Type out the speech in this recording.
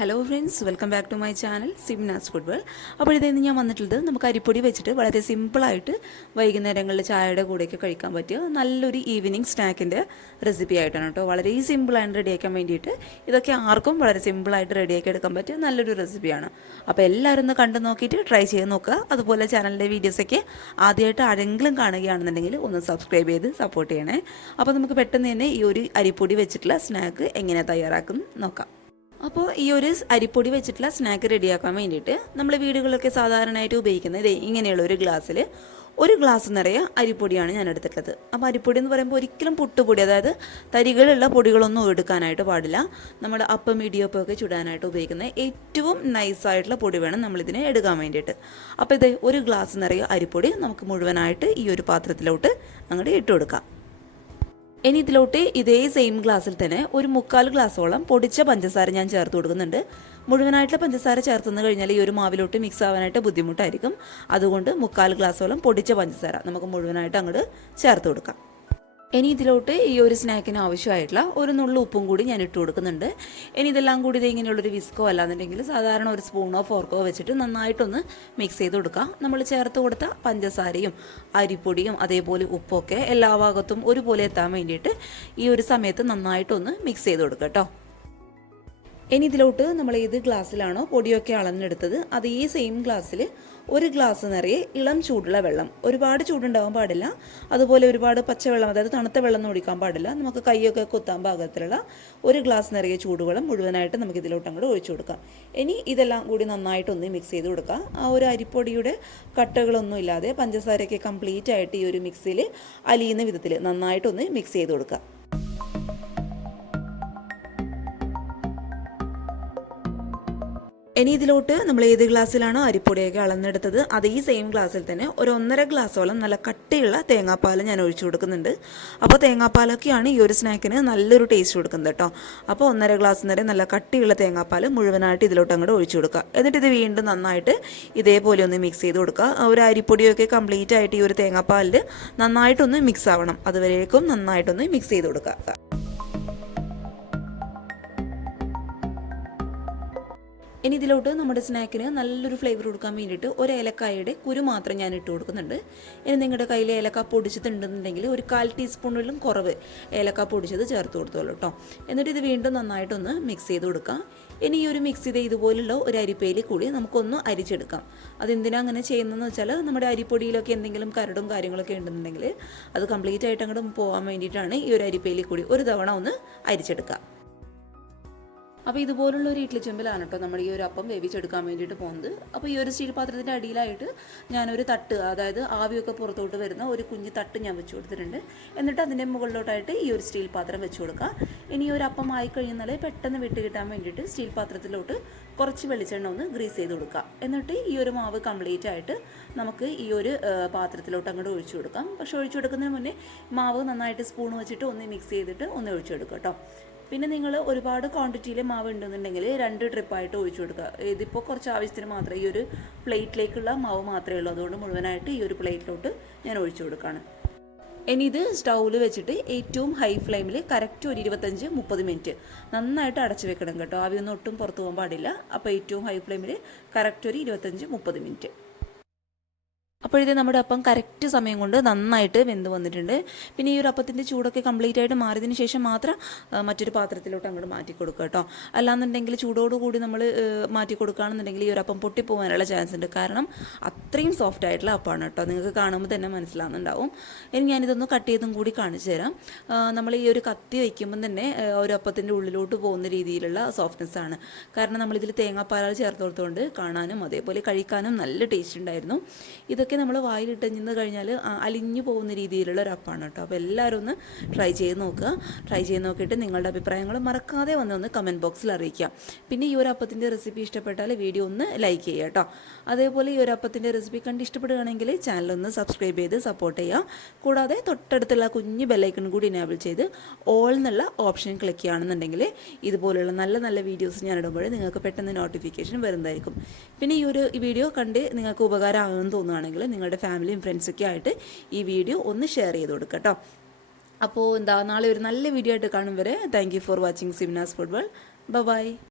Hello friends, welcome back to my channel Simnas football. അപ്പോൾ ഇതെന്ന് ഞാൻ വന്നിട്ടുള്ളത് നമുക്ക് അരിപ്പൊടി വെച്ചിട്ട് വളരെ സിമ്പിളായിട്ട് വൈകുന്നേരങ്ങളിൽ ചായയുടെ കൂടെയൊക്കെ കഴിക്കാൻ പറ്റിയ നല്ലൊരു ഈവനിങ് സ്നാക്കിൻ്റെ റെസിപ്പി ആയിട്ടാണ് കേട്ടോ. വളരെ സിമ്പിളായിട്ട് റെഡിയാക്കാൻ വേണ്ടിയിട്ട് ഇതൊക്കെ ആർക്കും വളരെ സിമ്പിളായിട്ട് റെഡിയാക്കി എടുക്കാൻ പറ്റിയ നല്ലൊരു റെസിപ്പിയാണ്. അപ്പോൾ എല്ലാവരും ഒന്ന് കണ്ടു നോക്കിയിട്ട് ട്രൈ ചെയ്ത് നോക്കുക. അതുപോലെ ചാനലിൻ്റെ വീഡിയോസൊക്കെ ആദ്യമായിട്ട് ആരെങ്കിലും കാണുകയാണെന്നുണ്ടെങ്കിൽ ഒന്ന് സബ്സ്ക്രൈബ് ചെയ്ത് സപ്പോർട്ട് ചെയ്യണേ. അപ്പോൾ നമുക്ക് പെട്ടെന്ന് തന്നെ ഈ ഒരു അരിപ്പൊടി വെച്ചിട്ടുള്ള സ്നാക്ക് എങ്ങനെ തയ്യാറാക്കും നോക്കാം. അപ്പോൾ ഈ ഒരു അരിപ്പൊടി വെച്ചിട്ടുള്ള സ്നാക്ക് റെഡിയാക്കാൻ വേണ്ടിയിട്ട് നമ്മൾ വീടുകളിലൊക്കെ സാധാരണയായിട്ട് ഉപയോഗിക്കുന്നത് ഇങ്ങനെയുള്ള ഒരു ഗ്ലാസ്സിൽ ഒരു ഗ്ലാസ് നിറയെ അരിപ്പൊടിയാണ് ഞാൻ എടുത്തിട്ടുള്ളത്. അപ്പോൾ അരിപ്പൊടി എന്ന് പറയുമ്പോൾ ഒരിക്കലും പുട്ടുപൊടി, അതായത് തരികളുള്ള പൊടികളൊന്നും എടുക്കാനായിട്ട് പാടില്ല. നമ്മുടെ അപ്പം ഇടിയപ്പം ഒക്കെ ചുടാനായിട്ട് ഉപയോഗിക്കുന്ന ഏറ്റവും നൈസായിട്ടുള്ള പൊടി വേണം നമ്മളിതിനെ എടുക്കാൻ വേണ്ടിയിട്ട്. അപ്പോൾ ഇത് ഒരു ഗ്ലാസ് നിറയെ അരിപ്പൊടി നമുക്ക് മുഴുവനായിട്ട് ഈ ഒരു പാത്രത്തിലോട്ട് അങ്ങോട്ട് ഇട്ട് കൊടുക്കാം. ഇനി ഇതിലോട്ട് ഇതേ സെയിം ഗ്ലാസ്സിൽ തന്നെ ഒരു 3/4 ഗ്ലാസോളം പൊടിച്ച പഞ്ചസാര ഞാൻ ചേർത്ത് കൊടുക്കുന്നുണ്ട്. മുഴുവനായിട്ടുള്ള പഞ്ചസാര ചേർത്തുനിന്ന് കഴിഞ്ഞാൽ ഈ ഒരു മാവിലോട്ട് മിക്സ് ആവാനായിട്ട് ബുദ്ധിമുട്ടായിരിക്കും. അതുകൊണ്ട് 3/4 ഗ്ലാസോളം പൊടിച്ച പഞ്ചസാര നമുക്ക് മുഴുവനായിട്ട് അങ്ങോട്ട് ചേർത്ത് കൊടുക്കാം. ഇനി ഇതിലോട്ട് ഈ ഒരു സ്നാക്കിന് ആവശ്യമായിട്ടുള്ള ഒരു നുള്ളു ഉപ്പും കൂടി ഞാൻ ഇട്ട് കൊടുക്കുന്നുണ്ട്. ഇനി ഇതെല്ലാം കൂടി ഇങ്ങനെയുള്ളൊരു വിസ്കോ അല്ലാന്നുണ്ടെങ്കിൽ സാധാരണ ഒരു സ്പൂണോ ഫോർക്കോ വെച്ചിട്ട് നന്നായിട്ടൊന്ന് മിക്സ് ചെയ്ത് കൊടുക്കുക. നമ്മൾ ചേർത്ത് കൊടുത്ത പഞ്ചസാരയും അരിപ്പൊടിയും അതേപോലെ ഉപ്പൊക്കെ എല്ലാ ഭാഗത്തും ഒരുപോലെ എത്താൻ വേണ്ടിയിട്ട് ഈ ഒരു സമയത്ത് നന്നായിട്ടൊന്ന് മിക്സ് ചെയ്ത് കൊടുക്കുക കേട്ടോ. ഇനി ഇതിലോട്ട് നമ്മൾ ഏത് ഗ്ലാസ്സിലാണോ പൊടിയൊക്കെ അളന്നെടുത്തത് അതേ സെയിം ഗ്ലാസ്സിൽ ഒരു ഗ്ലാസ് നിറയെ ഇളം ചൂടുള്ള വെള്ളം, ഒരുപാട് ചൂടുണ്ടാവാൻ പാടില്ല, അതുപോലെ ഒരുപാട് പച്ചവെള്ളം അതായത് തണുത്ത വെള്ളം ഒന്നും ഒഴിക്കാൻ പാടില്ല, നമുക്ക് കൈയൊക്കെ കുത്താൻ പാകത്തിലുള്ള ഒരു ഗ്ലാസ് നിറയെ ചൂടുവെള്ളം മുഴുവനായിട്ട് നമുക്ക് ഇതിലോട്ട് അങ്ങോട്ട് ഒഴിച്ചു കൊടുക്കാം. ഇനി ഇതെല്ലാം കൂടി നന്നായിട്ടൊന്ന് മിക്സ് ചെയ്ത് കൊടുക്കുക. ആ ഒരു അരിപ്പൊടിയുടെ കട്ടകളൊന്നും ഇല്ലാതെ പഞ്ചസാരയൊക്കെ കംപ്ലീറ്റ് ആയിട്ട് ഈ ഒരു മിക്സിയിൽ അലിയുന്ന വിധത്തിൽ നന്നായിട്ടൊന്ന് മിക്സ് ചെയ്ത് കൊടുക്കുക. ഇനി ഇതിലോട്ട് നമ്മൾ ഏത് ഗ്ലാസ്സിലാണോ അരിപ്പൊടിയൊക്കെ അളന്നെടുത്തത് അതേ സെയിം ഗ്ലാസ്സിൽ തന്നെ ഒരു 1.5 ഗ്ലാസോളം നല്ല കട്ടിയുള്ള തേങ്ങാപ്പാൽ ഞാൻ ഒഴിച്ചു കൊടുക്കുന്നുണ്ട്. അപ്പോൾ തേങ്ങാപ്പാലൊക്കെയാണ് ഈ ഒരു സ്നാക്കിന് നല്ലൊരു ടേസ്റ്റ് കൊടുക്കുന്നത് കേട്ടോ. അപ്പോൾ 1.5 ഗ്ലാസ് നേരെ നല്ല കട്ടിയുള്ള തേങ്ങാപ്പാൽ മുഴുവനായിട്ട് ഇതിലോട്ട് അങ്ങോട്ട് ഒഴിച്ചു കൊടുക്കുക. എന്നിട്ട് ഇത് വീണ്ടും നന്നായിട്ട് ഇതേപോലെ ഒന്ന് മിക്സ് ചെയ്ത് കൊടുക്കുക. ഒരു അരിപ്പൊടിയൊക്കെ കംപ്ലീറ്റ് ആയിട്ട് ഈ ഒരു തേങ്ങാപ്പാലിൽ നന്നായിട്ടൊന്ന് മിക്സ് ആവണം, അതുവരേക്കും നന്നായിട്ടൊന്ന് മിക്സ് ചെയ്ത് കൊടുക്കുക. ഇനി ഇതിലോട്ട് നമ്മുടെ സ്നാക്കിന് നല്ലൊരു ഫ്ലേവർ കൊടുക്കാൻ വേണ്ടിയിട്ട് ഒരു ഏലക്കായയുടെ കുരു മാത്രം ഞാൻ ഇട്ട് കൊടുക്കുന്നുണ്ട്. ഇനി നിങ്ങളുടെ കയ്യിൽ ഏലക്ക പൊടിച്ചിട്ടുണ്ടെന്നുണ്ടെങ്കിൽ ഒരു 1/4 ടീസ്പൂണിലും കുറവ് ഏലക്ക പൊടിച്ചത് ചേർത്ത് കൊടുത്തോളൂ കേട്ടോ. എന്നിട്ട് ഇത് വീണ്ടും നന്നായിട്ടൊന്ന് മിക്സ് ചെയ്ത് കൊടുക്കാം. ഇനി ഈ ഒരു മിക്സ് ചെയ്ത് ഇതുപോലുള്ള ഒരു അരിപ്പയിൽ കൂടി നമുക്കൊന്ന് അരിച്ചെടുക്കാം. അതെന്തിനാ അങ്ങനെ ചെയ്യുന്നതെന്ന് വെച്ചാൽ നമ്മുടെ അരിപ്പൊടിയിലൊക്കെ എന്തെങ്കിലും കരടും കാര്യങ്ങളൊക്കെ ഉണ്ടെന്നുണ്ടെങ്കിൽ അത് കംപ്ലീറ്റ് ആയിട്ട് അങ്ങോട്ട് പോകാൻ വേണ്ടിയിട്ടാണ് ഈ ഒരു അരിപ്പയിൽ കൂടി ഒരു തവണ ഒന്ന് അരിച്ചെടുക്കുക. അപ്പോൾ ഇതുപോലുള്ള ഒരു ഇഡ്ഡലി ചെമ്പിലാണ് കേട്ടോ നമ്മൾ ഈ ഒരു അപ്പം വേവിച്ചെടുക്കാൻ വേണ്ടിയിട്ട് പോകുന്നത്. അപ്പോൾ ഈ ഒരു സ്റ്റീൽ പാത്രത്തിൻ്റെ അടിയിലായിട്ട് ഞാനൊരു തട്ട്, അതായത് ആവിയൊക്കെ പുറത്തോട്ട് വരുന്ന ഒരു കുഞ്ഞ് തട്ട് ഞാൻ വെച്ച് കൊടുത്തിട്ടുണ്ട്. എന്നിട്ട് അതിൻ്റെ മുകളിലോട്ടായിട്ട് ഈ ഒരു സ്റ്റീൽ പാത്രം വെച്ച് കൊടുക്കുക. ഇനി ഈ ഒരു അപ്പം ആയി കഴിഞ്ഞാൽ പെട്ടെന്ന് വിട്ട് കിട്ടാൻ വേണ്ടിയിട്ട് സ്റ്റീൽ പാത്രത്തിലോട്ട് കുറച്ച് വെളിച്ചെണ്ണ ഒന്ന് ഗ്രീസ് ചെയ്ത് കൊടുക്കുക. എന്നിട്ട് ഈ ഒരു മാവ് കംപ്ലീറ്റ് ആയിട്ട് നമുക്ക് ഈ ഒരു പാത്രത്തിലോട്ട് അങ്ങോട്ട് ഒഴിച്ചു കൊടുക്കാം. പക്ഷേ ഒഴിച്ചു കൊടുക്കുന്നതിന് മുന്നേ മാവ് നന്നായിട്ട് സ്പൂൺ വെച്ചിട്ട് ഒന്ന് മിക്സ് ചെയ്തിട്ട് ഒന്ന് ഒഴിച്ചെടുക്കുക കേട്ടോ. പിന്നെ നിങ്ങൾ ഒരുപാട് ക്വാണ്ടിറ്റിയിൽ മാവ് ഉണ്ടെന്നുണ്ടെങ്കിൽ 2 ട്രിപ്പായിട്ട് ഒഴിച്ചു കൊടുക്കുക. ഇതിപ്പോൾ കുറച്ച് ആവശ്യത്തിന് മാത്രമേ ഈ ഒരു പ്ലേറ്റിലേക്കുള്ള മാവ് മാത്രമേ ഉള്ളൂ, അതുകൊണ്ട് മുഴുവനായിട്ട് ഈ ഒരു പ്ലേറ്റിലോട്ട് ഞാൻ ഒഴിച്ചു കൊടുക്കുകയാണ്. ഇനി ഇത് സ്റ്റൗവിൽ വെച്ചിട്ട് ഏറ്റവും ഹൈ ഫ്ലെയിമിൽ കറക്റ്റ് ഒരു 25-30 മിനിറ്റ് നന്നായിട്ട് അടച്ചു വെക്കണം കേട്ടോ. ആവിയൊന്നും ഒട്ടും പുറത്തു പോകാൻ പാടില്ല. അപ്പോൾ ഏറ്റവും ഹൈ ഫ്ലെയിമിൽ കറക്റ്റ് ഒരു 25-30 മിനിറ്റ്. അപ്പോഴത്തെ നമ്മുടെ അപ്പം കറക്റ്റ് സമയം കൊണ്ട് നന്നായിട്ട് വെന്ത് വന്നിട്ടുണ്ട്. പിന്നെ ഈ ഒരു അപ്പത്തിൻ്റെ ചൂടൊക്കെ കംപ്ലീറ്റ് ആയിട്ട് മാറിയതിന് ശേഷം മാത്രം മറ്റൊരു പാത്രത്തിലോട്ട് അങ്ങോട്ട് മാറ്റി കൊടുക്കുക കേട്ടോ. അല്ലാന്നുണ്ടെങ്കിൽ ചൂടോടുകൂടി നമ്മൾ മാറ്റി കൊടുക്കുകയാണെന്നുണ്ടെങ്കിൽ ഈ ഒരു അപ്പം പൊട്ടിപ്പോകാനുള്ള ചാൻസ് ഉണ്ട്. കാരണം അത്രയും സോഫ്റ്റ് ആയിട്ടുള്ള അപ്പമാണ് കേട്ടോ. നിങ്ങൾക്ക് കാണുമ്പോൾ തന്നെ മനസ്സിലാകുന്നുണ്ടാവും. ഇനി ഞാനിതൊന്ന് കട്ട് ചെയ്തും കൂടി കാണിച്ചു തരാം. നമ്മൾ ഈ ഒരു കത്തി വയ്ക്കുമ്പം തന്നെ ഒരു അപ്പത്തിൻ്റെ ഉള്ളിലോട്ട് പോകുന്ന രീതിയിലുള്ള സോഫ്റ്റ്നെസ് ആണ്. കാരണം നമ്മളിതിൽ തേങ്ങാപ്പാൽ ചേർത്ത് കൊടുത്തുകൊണ്ട് കാണാനും അതേപോലെ കഴിക്കാനും നല്ല ടേസ്റ്റ് ഉണ്ടായിരുന്നു. ഇതൊക്കെ നമ്മൾ വായിലിട്ട് നിന്ന് കഴിഞ്ഞാൽ അലിഞ്ഞു പോകുന്ന രീതിയിലുള്ള ഒരു അപ്പമാണ് കേട്ടോ. അപ്പോൾ എല്ലാവരും ഒന്ന് ട്രൈ ചെയ്ത് നോക്കുക. ട്രൈ ചെയ്ത് നോക്കിയിട്ട് നിങ്ങളുടെ അഭിപ്രായങ്ങൾ മറക്കാതെ ഒന്ന് കമൻറ്റ് ബോക്സിൽ അറിയിക്കാം. പിന്നെ ഈ ഒരു അപ്പത്തിൻ്റെ റെസിപ്പി ഇഷ്ടപ്പെട്ടാൽ വീഡിയോ ഒന്ന് ലൈക്ക് ചെയ്യുക കേട്ടോ. അതേപോലെ ഈ ഒരു അപ്പത്തിൻ്റെ റെസിപ്പി കണ്ട് ഇഷ്ടപ്പെടുകയാണെങ്കിൽ ചാനലൊന്ന് സബ്സ്ക്രൈബ് ചെയ്ത് സപ്പോർട്ട് ചെയ്യുക. കൂടാതെ തൊട്ടടുത്തുള്ള കുഞ്ഞ് ബെല്ലൈക്കൺ കൂടി എനേബിൾ ചെയ്ത് ഓൾ എന്നുള്ള ഓപ്ഷൻ ക്ലിക്ക് ചെയ്യുകയാണെന്നുണ്ടെങ്കിൽ ഇതുപോലുള്ള നല്ല നല്ല വീഡിയോസ് ഞാൻ ഇടുമ്പോൾ നിങ്ങൾക്ക് പെട്ടെന്ന് നോട്ടിഫിക്കേഷൻ വരുന്നതായിരിക്കും. പിന്നെ ഈ ഒരു വീഡിയോ കണ്ട് നിങ്ങൾക്ക് ഉപകാരമാകുമെന്ന് തോന്നുകയാണെങ്കിൽ നിങ്ങളുടെ ഫാമിലിയും ഫ്രണ്ട്സൊക്കെ ആയിട്ട് ഈ വീഡിയോ ഒന്ന് ഷെയർ ചെയ്ത് കൊടുക്കുക കേട്ടോ. അപ്പോൾ നാളെ ഒരു നല്ല വീഡിയോ ആയിട്ട് കാണും വരെ thank you for watching Simnas football. By.